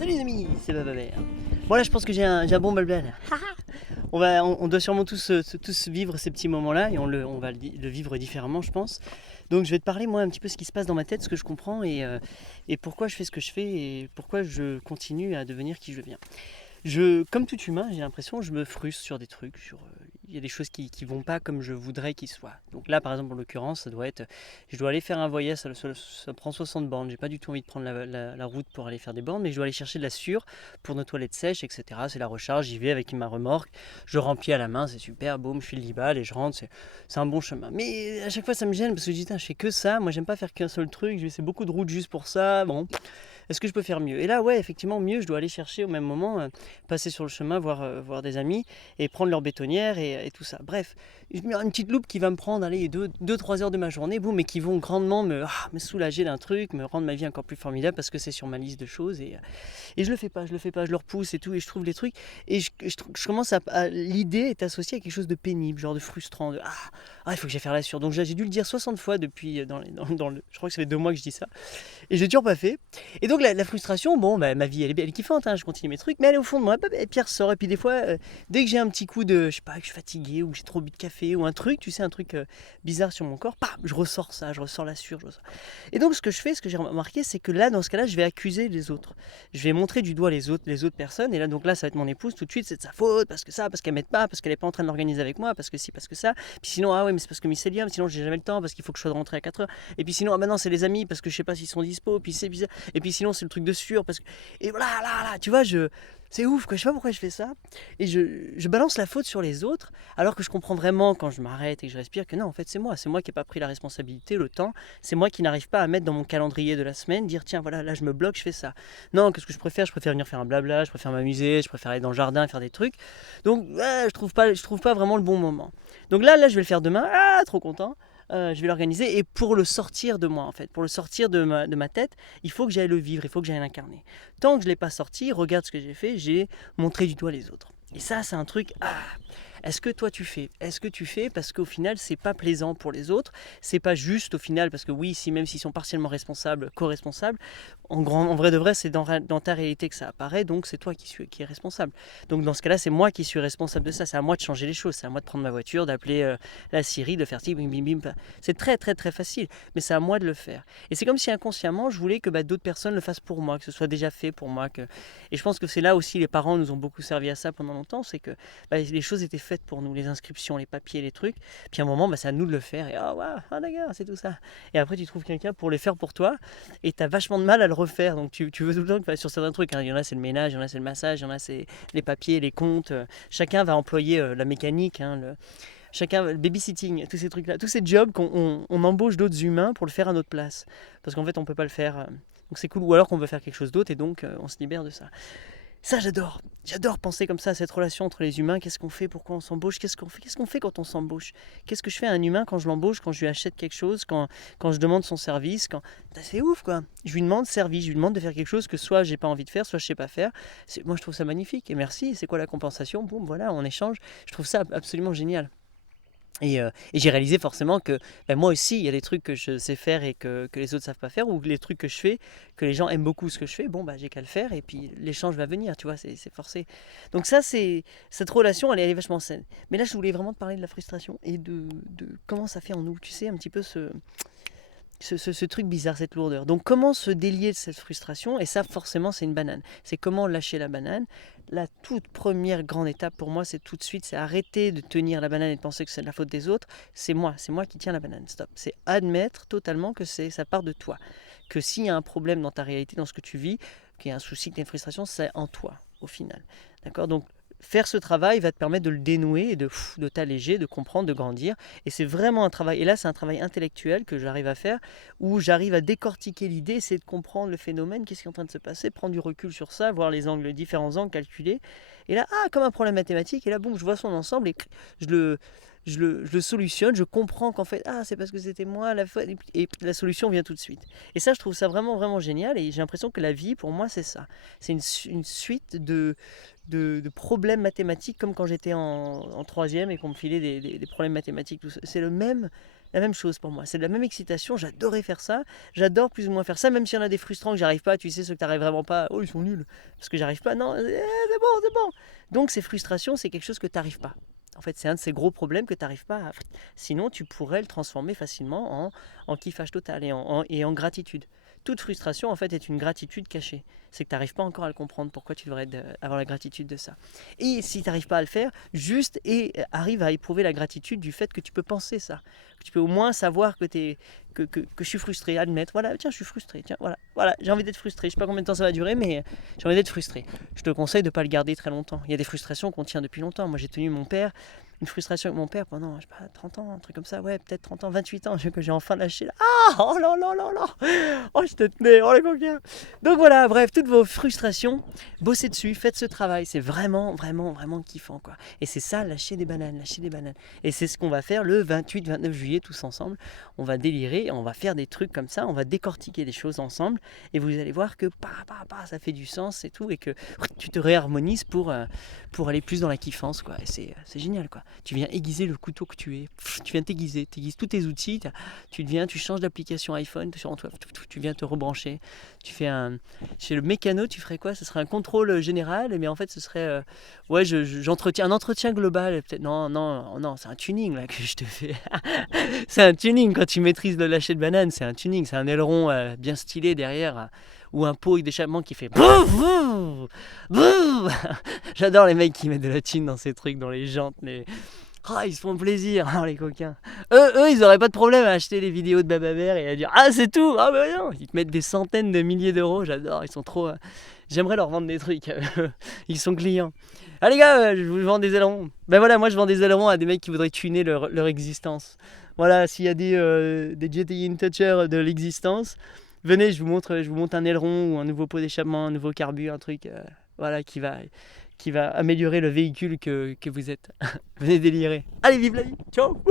Salut les amis, c'est Bababert. Bon là je pense que j'ai un bon blabla là. On doit sûrement tous vivre ces petits moments-là et on va le vivre différemment je pense. Donc je vais te parler moi un petit peu ce qui se passe dans ma tête, ce que je comprends et pourquoi je fais ce que je fais et pourquoi je continue à devenir qui je deviens. Comme tout humain, j'ai l'impression, je me frustre sur des trucs, il y a des choses qui vont pas comme je voudrais qu'ils soient. Donc là, par exemple, en l'occurrence, ça doit être, je dois aller faire un voyage, ça prend 60 bornes. J'ai pas du tout envie de prendre la route pour aller faire des bornes, mais je dois aller chercher de la sûre pour nos toilettes sèches, etc. C'est la recharge, j'y vais avec ma remorque, je remplis à la main, c'est super, boum, je file 10 balles et je rentre, c'est un bon chemin. Mais à chaque fois, ça me gêne parce que je dis, je fais que ça, moi j'aime pas faire qu'un seul truc, je vais c'est beaucoup de routes juste pour ça, bon. Est-ce que je peux faire mieux? Et là, ouais, effectivement, mieux, je dois aller chercher au même moment, passer sur le chemin, voir des amis et prendre leur bétonnière et tout ça. Bref, une petite loupe qui va me prendre, allez, 2-3 heures de ma journée, boum, mais qui vont grandement me soulager d'un truc, me rendre ma vie encore plus formidable parce que c'est sur ma liste de choses et je le fais pas, je le repousse et tout, et je trouve les trucs, et je commence l'idée est associée à quelque chose de pénible, genre de frustrant, il faut que j'aille faire la sûre. Donc j'ai dû le dire 60 fois depuis, je crois que ça fait 2 mois que je dis ça, et je l'ai toujours pas fait. Et donc la frustration, bon, bah, ma vie elle est kiffante, hein, je continue mes trucs, mais elle est au fond de moi, et puis elle ressort. Et puis des fois, dès que j'ai un petit coup de, je sais pas, que je suis fatigué, ou que j'ai trop bu de café, ou un truc, tu sais, un truc bizarre sur mon corps, pam, je ressors ça, je ressors la sûre, Et donc ce que je fais, ce que j'ai remarqué, c'est que là, dans ce cas-là, je vais accuser les autres. Je vais montrer du doigt les autres personnes, et là, donc là, ça va être mon épouse, tout de suite, c'est de sa faute, parce qu'elle m'aide pas, parce qu'elle est pas en train de l'organiser avec moi, parce que si, parce que ça. Puis sinon, ah ouais, mais c'est parce que mycélium, sinon j'ai jamais le temps, parce qu'il faut que je sois rentré à 4 heures. Et puis sinon, ah bah non, c'est les amis, parce que je sais pas s'ils sont dispo, puis c'est bizarre. Et puis sinon, c'est le truc de sûr, parce que. Et voilà, là, tu vois, c'est ouf, quoi. Je sais pas pourquoi je fais ça. Et je balance la faute sur les autres, alors que je comprends vraiment quand je m'arrête et que je respire que non, en fait, c'est moi. C'est moi qui n'ai pas pris la responsabilité, le temps. C'est moi qui n'arrive pas à mettre dans mon calendrier de la semaine, dire tiens, voilà, là, je me bloque, je fais ça. Non, qu'est-ce que je préfère? Je préfère venir faire un blabla, je préfère m'amuser, je préfère aller dans le jardin, faire des trucs. Donc, je trouve pas vraiment le bon moment. Donc là, je vais le faire demain. Ah, trop content. Je vais l'organiser et pour le sortir de moi en fait, pour le sortir de ma tête, il faut que j'aille le vivre, il faut que j'aille l'incarner. Tant que je ne l'ai pas sorti, regarde ce que j'ai fait, j'ai montré du doigt les autres. Et ça, c'est un truc. Est-ce que toi tu fais? Est-ce que tu fais parce qu'au final c'est pas plaisant pour les autres? C'est pas juste au final parce que oui, si même s'ils sont partiellement responsables, co-responsables, en vrai de vrai c'est dans ta réalité que ça apparaît, donc c'est toi qui est responsable. Donc dans ce cas-là, c'est moi qui suis responsable de ça. C'est à moi de changer les choses. C'est à moi de prendre ma voiture, d'appeler la Siri, de faire bim bim bim. C'est très très très facile, mais c'est à moi de le faire. Et c'est comme si inconsciemment je voulais que d'autres personnes le fassent pour moi, que ce soit déjà fait pour moi. Et je pense que c'est là aussi les parents nous ont beaucoup servi à ça pendant longtemps, c'est que les choses étaient faites pour nous, les inscriptions, les papiers, les trucs. Puis à un moment, c'est à nous de le faire. Et d'accord, c'est tout ça. Et après, tu trouves quelqu'un pour les faire pour toi. Et tu as vachement de mal à le refaire. Donc tu veux tout le temps que sur certains trucs. Il y en a, c'est le ménage, il y en a, c'est le massage, il y en a, c'est les papiers, les comptes. Chacun va employer la mécanique, chacun, le babysitting, tous ces trucs-là, tous ces jobs qu'on embauche d'autres humains pour le faire à notre place. Parce qu'en fait, on ne peut pas le faire. Donc c'est cool. Ou alors qu'on veut faire quelque chose d'autre et donc on se libère de ça. Ça, j'adore. J'adore penser comme ça à cette relation entre les humains. Qu'est-ce qu'on fait? Pourquoi on s'embauche? Qu'est-ce qu'on fait quand on s'embauche? Qu'est-ce que je fais à un humain quand je l'embauche, quand je lui achète quelque chose, quand je demande son service C'est ouf, quoi. Je lui demande service, je lui demande de faire quelque chose que soit j'ai pas envie de faire, soit je sais pas faire. Moi, je trouve ça magnifique. Et merci. C'est quoi la compensation? Boum, voilà, on échange. Je trouve ça absolument génial. Et j'ai réalisé forcément que moi aussi, il y a des trucs que je sais faire et que les autres ne savent pas faire, ou les trucs que je fais, que les gens aiment beaucoup ce que je fais, j'ai qu'à le faire, et puis l'échange va venir, tu vois, c'est forcé. Donc ça, cette relation, elle est vachement saine. Mais là, je voulais vraiment te parler de la frustration et de comment ça fait en nous, tu sais, un petit peu ce truc bizarre, cette lourdeur. Donc comment se délier de cette frustration? Et ça, forcément, c'est une banane. C'est comment lâcher la banane. La toute première grande étape pour moi, c'est tout de suite, c'est arrêter de tenir la banane et de penser que c'est de la faute des autres. C'est moi qui tiens la banane. Stop. C'est admettre totalement que ça part de toi. Que s'il y a un problème dans ta réalité, dans ce que tu vis, qu'il y a un souci, qu'il y a une frustration, c'est en toi, au final. D'accord? Donc, faire ce travail va te permettre de le dénouer et de t'alléger, de comprendre, de grandir. Et c'est vraiment un travail, et là c'est un travail intellectuel que j'arrive à faire, où j'arrive à décortiquer l'idée, essayer de comprendre le phénomène, qu'est-ce qui est en train de se passer, prendre du recul sur ça, voir les différents angles, calculer. Et là, comme un problème mathématique, et là, bon, je vois son ensemble et je le je le solutionne, je comprends qu'en fait, c'est parce que c'était moi la faute, et la solution vient tout de suite. Et ça, je trouve ça vraiment, vraiment génial, et j'ai l'impression que la vie, pour moi, c'est ça. C'est une suite de problèmes mathématiques, comme quand j'étais en troisième et qu'on me filait des problèmes mathématiques. Tout ça. C'est la même chose pour moi. C'est de la même excitation. J'adorais faire ça. J'adore plus ou moins faire ça, même s'il y en a des frustrants que j'arrive pas. Tu sais, ceux que tu n'arrives vraiment pas. Oh, ils sont nuls. Parce que j'arrive pas. Non, c'est bon, c'est bon. Donc ces frustrations, c'est quelque chose que tu n'arrives pas. En fait, c'est un de ces gros problèmes que tu n'arrives pas à... Sinon, tu pourrais le transformer facilement en kiffage total et en gratitude. Toute frustration, en fait, est une gratitude cachée. C'est que tu n'arrives pas encore à le comprendre, pourquoi tu devrais avoir la gratitude de ça. Et si tu n'arrives pas à le faire, juste arrive à éprouver la gratitude du fait que tu peux penser ça. Que tu peux au moins savoir que je suis frustré, admettre, voilà, tiens, je suis frustré, tiens, voilà, j'ai envie d'être frustré. Je ne sais pas combien de temps ça va durer, mais j'ai envie d'être frustré. Je te conseille de ne pas le garder très longtemps. Il y a des frustrations qu'on tient depuis longtemps. Moi, j'ai tenu une frustration avec mon père pendant, je sais pas, 30 ans, un truc comme ça, ouais, peut-être 30 ans, 28 ans, que j'ai enfin lâché là. Oh là là là là, oh je te tenais, oh les coquins. Donc voilà, bref, toutes vos frustrations, bossez dessus, faites ce travail, c'est vraiment, vraiment, vraiment kiffant, quoi. Et c'est ça, lâcher des bananes. Et c'est ce qu'on va faire le 28-29 juillet, tous ensemble. On va délirer, on va faire des trucs comme ça, on va décortiquer des choses ensemble, et vous allez voir que ça fait du sens et tout, et que tu te réharmonises pour aller plus dans la kiffance, quoi. Et c'est génial, quoi. Tu viens aiguiser le couteau que tu es. Tu viens t'aiguises tous tes outils. Tu changes d'application iPhone sur toi. Tu viens te rebrancher. Tu fais chez le mécano, tu ferais quoi? Ce serait un contrôle général, mais en fait, ce serait j'entretiens un entretien global. Peut-être non, c'est un tuning là que je te fais. C'est un tuning quand tu maîtrises le lâcher de banane. C'est un tuning, c'est un aileron bien stylé derrière. Ou un pot d'échappement qui fait bouf, bouf, bouf. J'adore les mecs qui mettent de la thune dans ces trucs, dans les jantes. Ils se font plaisir, les coquins. Eux, ils auraient pas de problème à acheter les vidéos de Baba Bear et à dire c'est tout. Non. Ils te mettent des centaines de milliers d'euros. J'adore, ils sont trop. J'aimerais leur vendre des trucs. Ils sont clients. Les gars, je vous vends des ailerons. Ben voilà, moi je vends des ailerons à des mecs qui voudraient tuner leur existence. Voilà, s'il y a des GTI InToucher de l'existence, venez, je vous montre un aileron ou un nouveau pot d'échappement, un nouveau carbu, un truc qui va améliorer le véhicule que vous êtes. Venez délirer. Allez, vive la vie. Ciao.